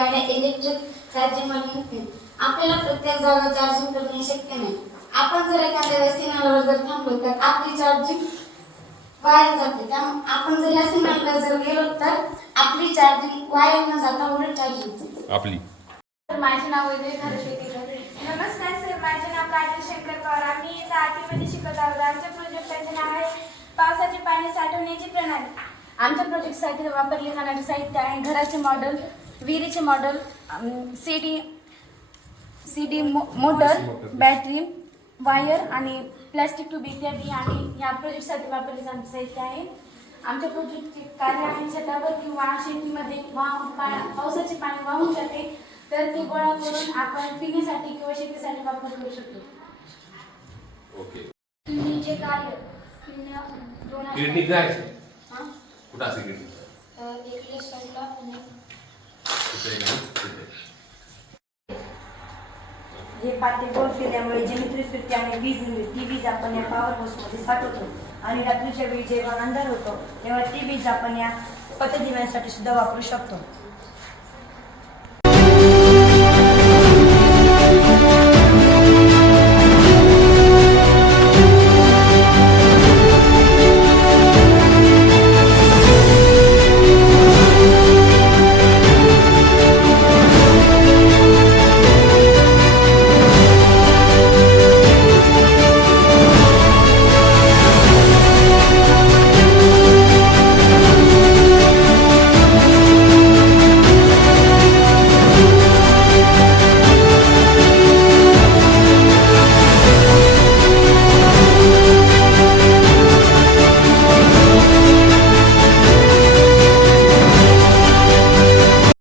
गाड्या इलेक्ट्रिक चार्जिंगवाले नसतील, आपल्याला प्रत्येक जागा चार्जिंग करणे शक्य नाही. आपण जर एखाद्या सिग्नलवर जर थांबलो तर आपली चार्जिंग वाया जाते. त्यामुळे आपण जर या सिग्नलला जर गेलो तर आपली चार्जिंग वाया न जाता उलट चार्जिंग आपली. माझे नाव वैद्य खरशेती. नमस्कार सर, माझे नाव प्राजल शंकर पवार. आम्ही इथं आठवीमध्ये शिकत आहोत. आमच्या प्रोजेक्टचे नाव आहे पावसाचे पाणी साठवण्याची प्रणाली. आमच्या प्रोजेक्टसाठी वापरले जाणारे साहित्य आहे घराचे मॉडेल, विहिरीचे model, CD motor, battery, wire आणि प्लॅस्टिक ट्यूब इत्यादी. आणि या प्रोजेक्टसाठी वापरले जाणारे साहित्य आहे. आमच्या प्रोजेक्टचे कार्य आहे छतावर किंवा शेतीमध्ये पावसाचे पाणी वाहून जाते तर ते गोळा करून आपण पिण्यासाठी किंवा शेतीसाठी वापर करू शकतो. ओके. किडनीचे कार्य किडनी काय आहे? कुठं असते किडनी? एक लेफ्ट साईडला आणि हे पाते गोल केल्यामुळे जमित्रिस्थिती आणि वीज निर्मिती, ती वीज आपण या पॉवर हाऊसमध्ये साठवतो आणि रात्रीच्या वेळी जेव्हा अंधार होतो तेव्हा ती वीज आपण या पथदिव्यांसाठी सुद्धा वापरू शकतो.